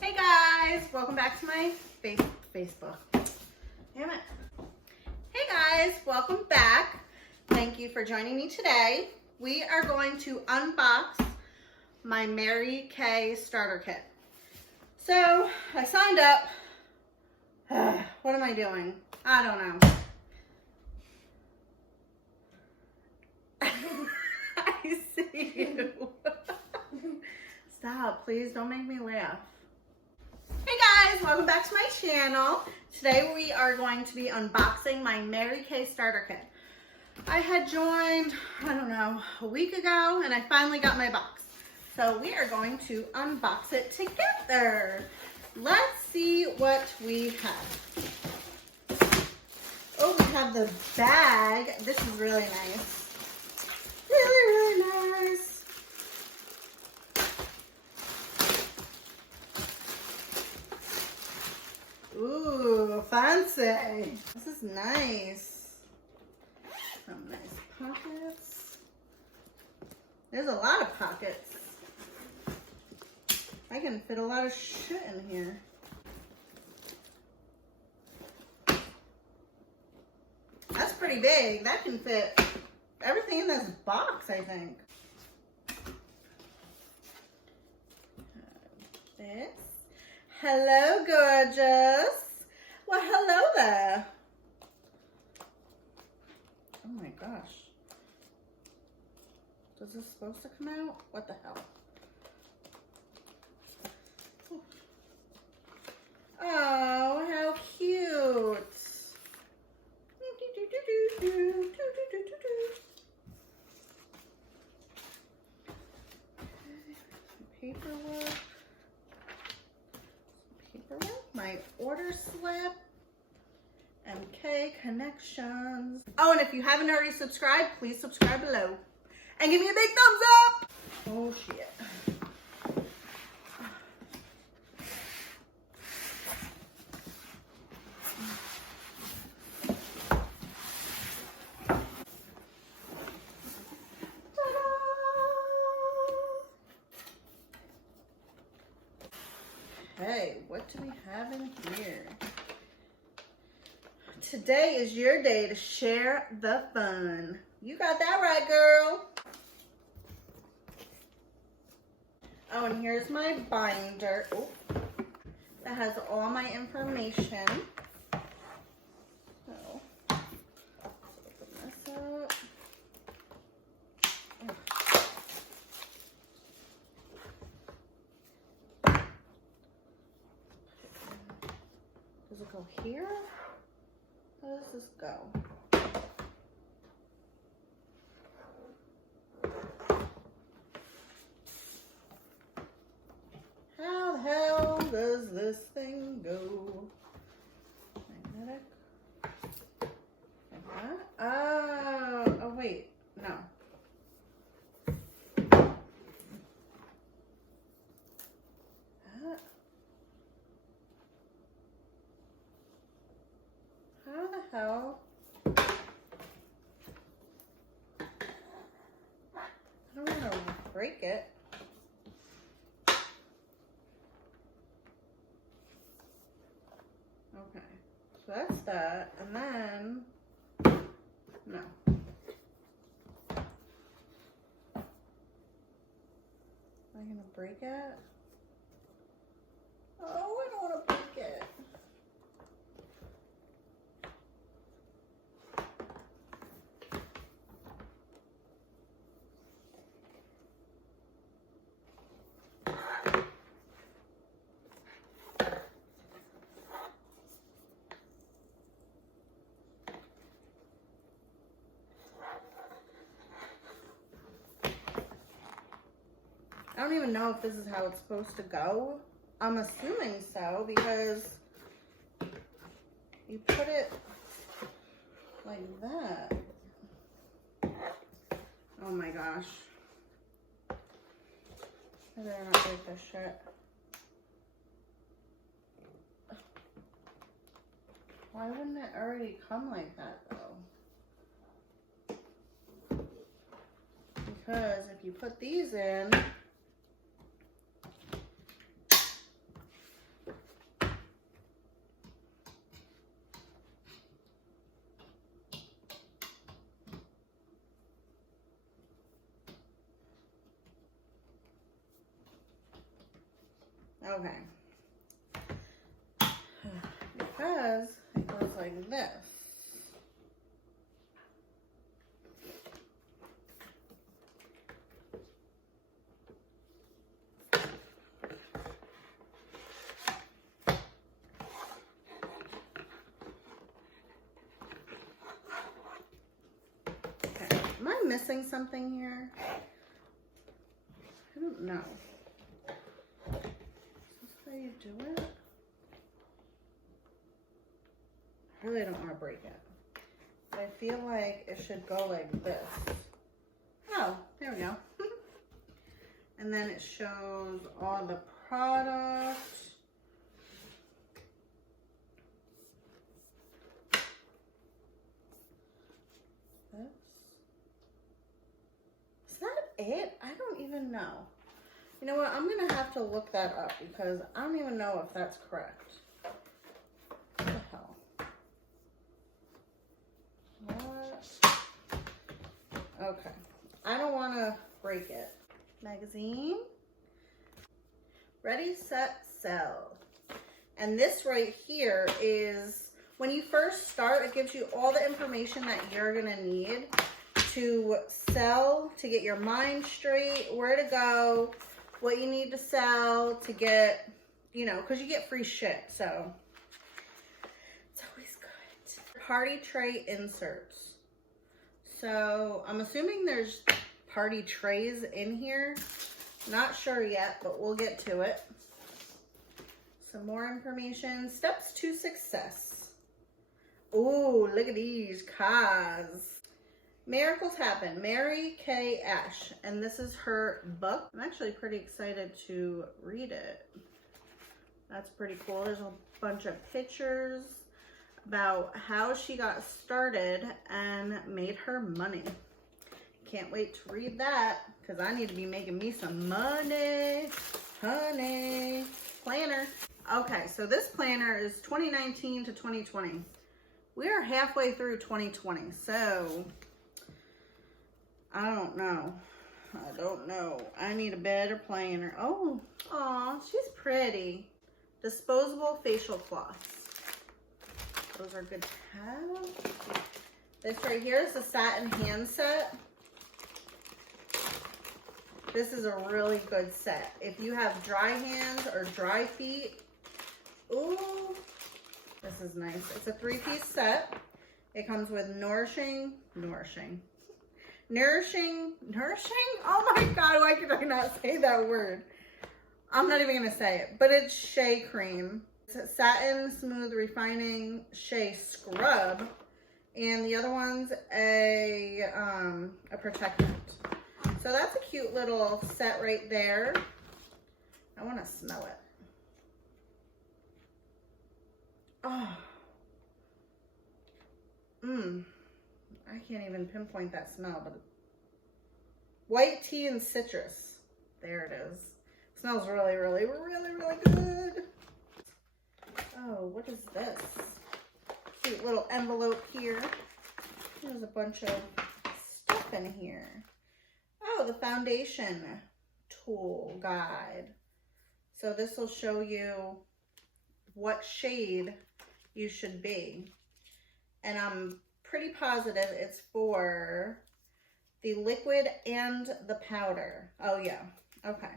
Hey guys, welcome back to my Facebook. Damn it. Hey guys, welcome back. Thank you for joining me today. We are going to unbox my Mary Kay starter kit. So I signed up. What am I doing? I don't know. I see you. Stop, please don't make me laugh. Hey guys, welcome back to my channel. Today we are going to be unboxing my Mary Kay starter kit. I had joined, I don't know, a week ago, and I finally got my box. So we are going to unbox it together. Let's see what we have. Oh, we have the bag. This is really nice. Really nice. Ooh, fancy. This is nice. Some nice pockets. There's a lot of pockets. I can fit a lot of shit in here. That's pretty big. That can fit everything in this box, I think. This. Hello, gorgeous. Well, hello there. Oh my gosh. Is this supposed to come out? What the hell? Oh, how cute. Paperwork. My order slip, MK Connections. Oh, and if you haven't already subscribed, please subscribe below. And give me a big thumbs up. Oh, shit. Hey, what do we have in here? Today is your day to share the fun. You got that right, girl. Oh, and here's my binder. Oh, that has all my information. So, let's open this up. Does it go here? How does this go? How the hell does this thing go? Magnetic? Like that? Oh wait, no. How the hell? I don't want to break it. Okay, so that's that, and then, no. Am I gonna break it? Oh, I don't want to break it. I don't even know if this is how it's supposed to go. I'm assuming so because you put it like that. Oh my gosh. I better not break this shit. Why wouldn't it already come like that though? Because if you put these in, Okay. Because it goes like this. Okay. Am I missing something here? I don't know. Is this how you do it? I really don't want to break it. But I feel like it should go like this. Oh, there we go. And then it shows all the product. This. Is that it? I don't even know. You know what? I'm going to have to look that up because I don't even know if that's correct. What the hell? What? Okay. I don't want to break it. Magazine. Ready, set, sell. And this right here is, when you first start, it gives you all the information that you're going to need to sell, to get your mind straight, where to go, what you need to sell to get, you know, because you get free shit, so it's always good. Party tray inserts. So I'm assuming there's party trays in here. Not sure yet, but we'll get to it. Some more information. Steps to success. Ooh, look at these cards. Miracles Happen, Mary Kay Ash, and this is her book. I'm actually pretty excited to read it. That's pretty cool. There's a bunch of pictures about how she got started and made her money. Can't wait to read that because I need to be making me some money, honey. Planner. Okay, so this planner is 2019 to 2020. We are halfway through 2020, so I don't know. I need a better planner. Oh, aw, she's pretty. Disposable facial cloths. Those are good to have. This right here is the Satin Handset. This is a really good set. If you have dry hands or dry feet, ooh, this is nice. It's a 3-piece set. It comes with nourishing. Oh my God, why could I not say that word? I'm not even gonna say it, but it's shea cream. It's a satin smooth refining shea scrub, and the other one's a protectant. So that's a cute little set right there. I want to smell it. Oh. I can't even pinpoint that smell, but white tea and citrus. There it is. It smells really, really, really, really good. Oh, what is this? Cute little envelope here. There's a bunch of stuff in here. Oh, the foundation tool guide. So this will show you what shade you should be. And I'm pretty positive it's for the liquid and the powder. Oh yeah, okay.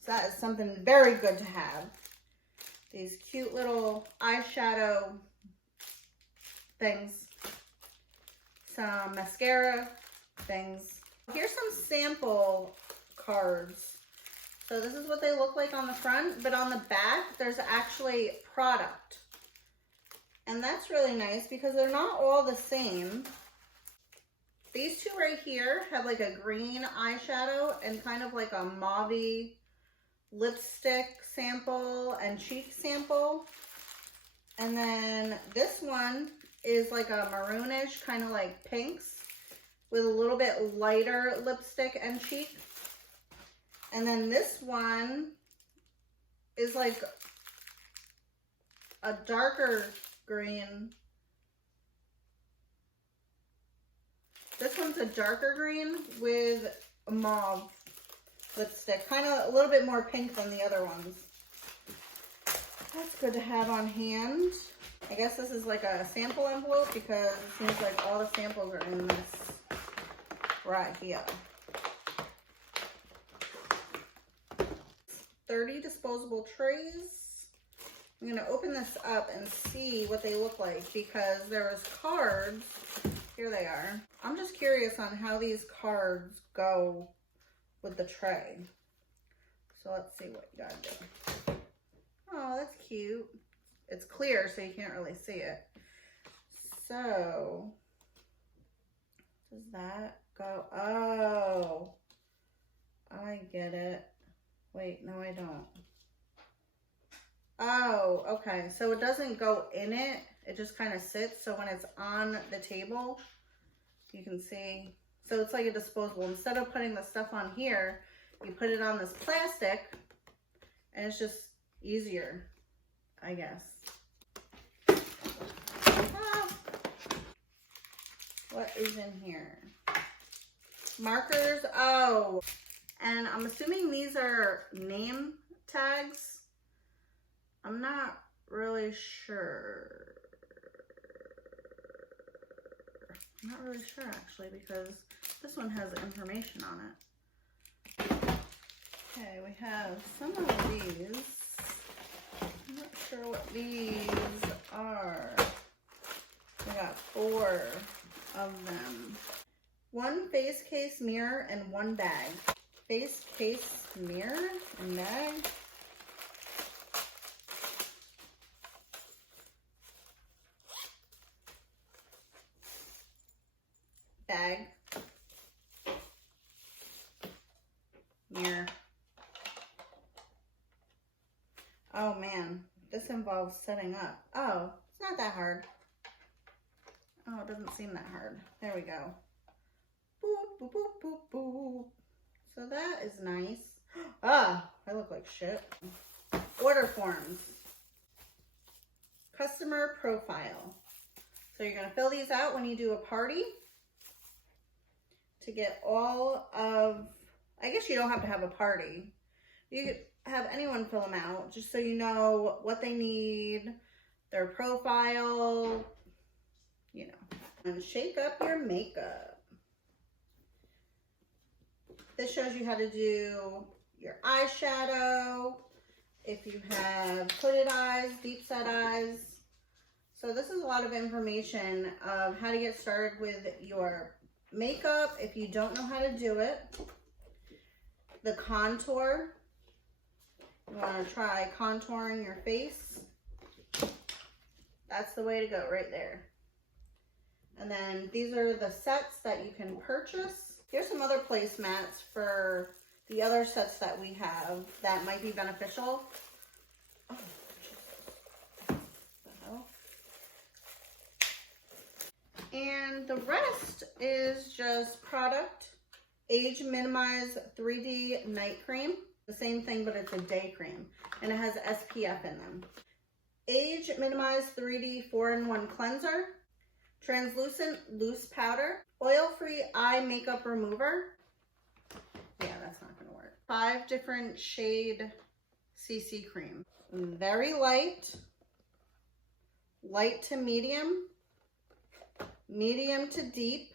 So that is something very good to have. These cute little eyeshadow things. Some mascara things. Here's some sample cards. So this is what they look like on the front, but on the back, there's actually product. And that's really nice because they're not all the same. These two right here have like a green eyeshadow and kind of like a mauve lipstick sample and cheek sample. And then this one is like a maroonish, kind of like pinks with a little bit lighter lipstick and cheek. And then this one is like a darker green. This one's a darker green with a mauve lipstick. Kind of a little bit more pink than the other ones. That's good to have on hand. I guess this is like a sample envelope because it seems like all the samples are in this right here. 30 disposable trays. I'm gonna open this up and see what they look like because there was cards. Here they are. I'm just curious on how these cards go with the tray. So let's see what you gotta do. Oh, that's cute. It's clear, so you can't really see it. So, does that go? Oh, I get it. Wait, no, I don't. Oh, okay. So it doesn't go in it. It just kind of sits. So when it's on the table, you can see. So it's like a disposable. Instead of putting the stuff on here, you put it on this plastic, and it's just easier, I guess. What is in here? Markers. Oh, and I'm assuming these are name tags. I'm not really sure. I'm not really sure actually because this one has information on it. Okay, we have some of these. I'm not sure what these are. We got 4 of them. 1 face case mirror and 1 bag. Face case mirror and bag. Bag. Mirror. Oh man, this involves setting up. Oh, it's not that hard. Oh, it doesn't seem that hard. There we go. Boop, boop, boop, boop, boop. So that is nice. Ah, I look like shit. Order forms. Customer profile. So you're gonna fill these out when you do a party to get all of, I guess you don't have to have a party. You could have anyone fill them out just so you know what they need, their profile, you know. And shake up your makeup. This shows you how to do your eyeshadow, if you have hooded eyes, deep set eyes. So this is a lot of information of how to get started with your makeup if you don't know how to do it. The contour. You want to try contouring your face. That's the way to go right there. And then these are the sets that you can purchase. Here's some other placemats for the other sets that we have that might be beneficial. Oh, what the hell? And the rest is just product. Age Minimize 3D Night Cream. The same thing, but it's a day cream. And it has SPF in them. Age Minimize 3D 4-in-1 Cleanser. Translucent Loose Powder. Oil-free eye makeup remover. Yeah, that's not gonna work. 5 different shade CC cream. Very light. Light to medium. Medium to deep.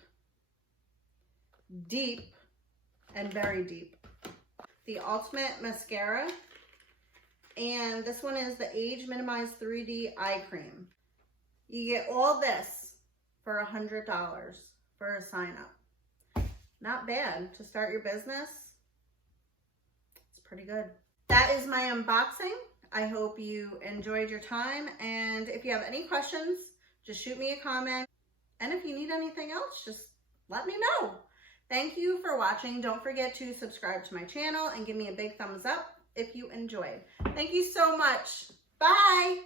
Deep. And very deep. The Ultimate Mascara. And this one is the Age Minimize 3D Eye Cream. You get all this for $100 for a sign up. Not bad to start your business. It's pretty good. That is my unboxing. I hope you enjoyed your time. And if you have any questions, just shoot me a comment. And if you need anything else, just let me know. Thank you for watching. Don't forget to subscribe to my channel and give me a big thumbs up if you enjoyed. Thank you so much. Bye.